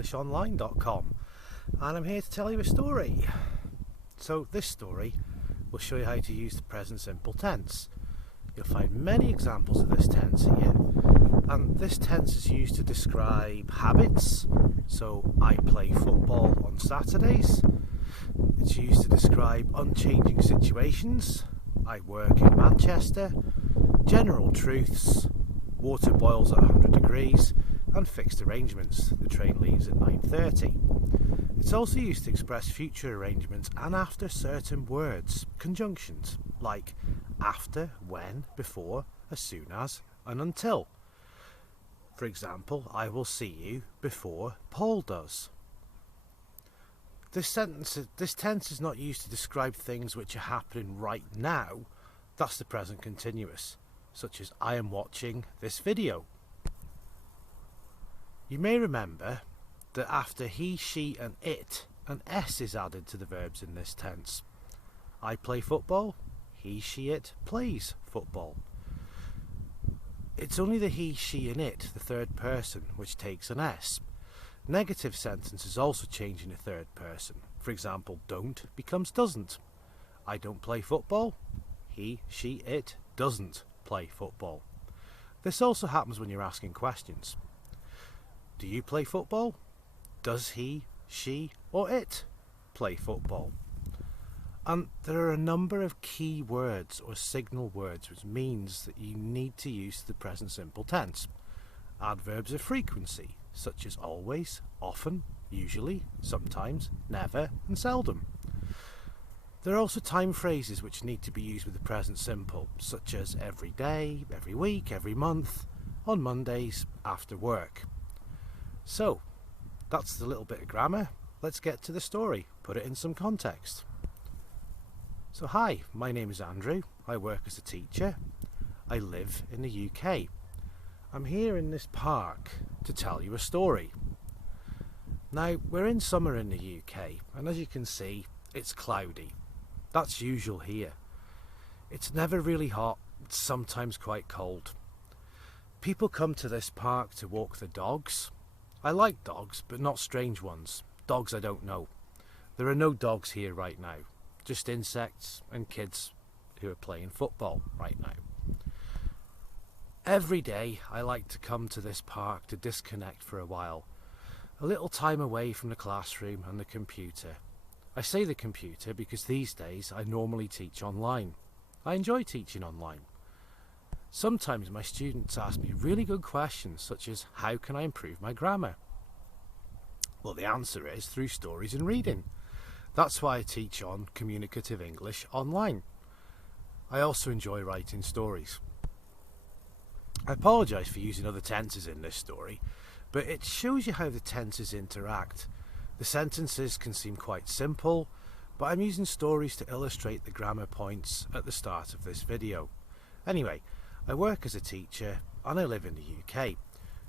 unchangingenglishodline.com, and I'm here to tell you a story. So this story will show you how to use the present simple tense. You'll find many examples of this tense here, and this tense is used to describe habits. So I play football on Saturdays. It's used to describe unchanging situations. I work in Manchester. General truths. Water boils at 100 degrees. And fixed arrangements. The train leaves at 9:30. It's also used to express future arrangements and after certain words, conjunctions, like after, when, before, as soon as, and until. For example, I will see you before Paul does. This tense is not used to describe things which are happening right now. That's the present continuous, such as I am watching this video. You may remember that after he, she and it, an S is added to the verbs in this tense. I play football, he, she, it plays football. It's only the he, she and it, the third person, which takes an S. Negative sentences also change in the third person. For example, don't becomes doesn't. I don't play football, he, she, it doesn't play football. This also happens when you're asking questions. Do you play football? Does he, she, or it play football? And there are a number of key words or signal words which means that you need to use the present simple tense. Adverbs of frequency, such as always, often, usually, sometimes, never, and seldom. There are also time phrases which need to be used with the present simple, such as every day, every week, every month, on Mondays, after work. So, that's the little bit of grammar. Let's get to the story, put it in some context. So hi, my name is Andrew. I work as a teacher. I live in the UK. I'm here in this park to tell you a story. Now, we're in summer in the UK, and as you can see, it's cloudy. That's usual here. It's never really hot, it's sometimes quite cold. People come to this park to walk the dogs. I like dogs, but not strange ones. Dogs I don't know. There are no dogs here right now. Just insects and kids who are playing football right now. Every day I like to come to this park to disconnect for a while. A little time away from the classroom and the computer. I say the computer because these days I normally teach online. I enjoy teaching online. Sometimes my students ask me really good questions such as how can I improve my grammar? Well, the answer is through stories and reading. That's why I teach on communicative English online. I also enjoy writing stories. I apologise for using other tenses in this story, but it shows you how the tenses interact. The sentences can seem quite simple, but I'm using stories to illustrate the grammar points at the start of this video. Anyway, I work as a teacher and I live in the UK,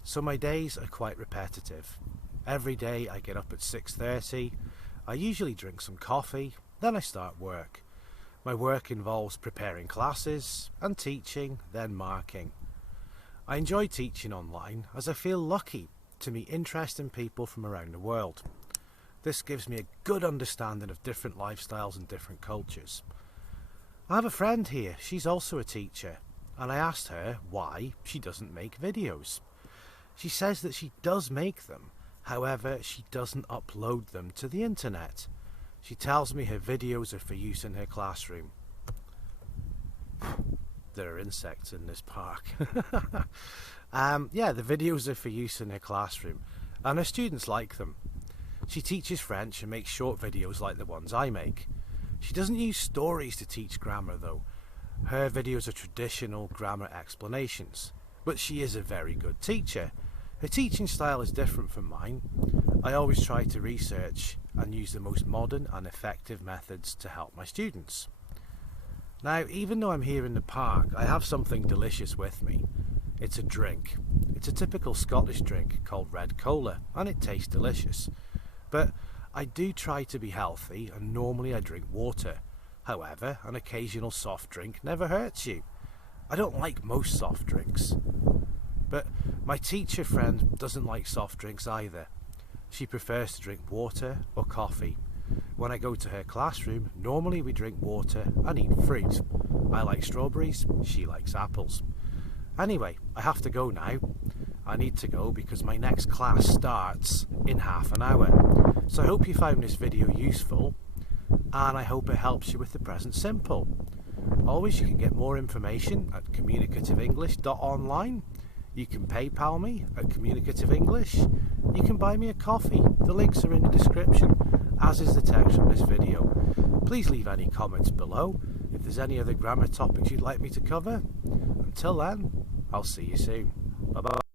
so my days are quite repetitive. Every day I get up at 6:30, I usually drink some coffee, then I start work. My work involves preparing classes and teaching, then marking. I enjoy teaching online as I feel lucky to meet interesting people from around the world. This gives me a good understanding of different lifestyles and different cultures. I have a friend here, she's also a teacher, and I asked her why she doesn't make videos. She says that she does make them, however she doesn't upload them to the internet. She tells me her videos are for use in her classroom. There are insects in this park. Yeah, the videos are for use in her classroom, and her students like them. She teaches French and makes short videos like the ones I make. She doesn't use stories to teach grammar though. Her videos are traditional grammar explanations, but she is a very good teacher. Her teaching style is different from mine. I always try to research and use the most modern and effective methods to help my students. Now, even though I'm here in the park, I have something delicious with me. It's a drink. It's a typical Scottish drink called red cola, and it tastes delicious. But I do try to be healthy, and normally I drink water. However, an occasional soft drink never hurts you. I don't like most soft drinks. But my teacher friend doesn't like soft drinks either. She prefers to drink water or coffee. When I go to her classroom, normally we drink water and eat fruit. I like strawberries, she likes apples. Anyway, I have to go now. I need to go because my next class starts in half an hour. So I hope you found this video useful, and I hope it helps you with the present simple. Always, you can get more information at communicativenglish.online. You can PayPal me at Communicative English. You can buy me a coffee. The links are in the description, as is the text from this video. Please leave any comments below if there's any other grammar topics you'd like me to cover. Until then, I'll see you soon. Bye bye.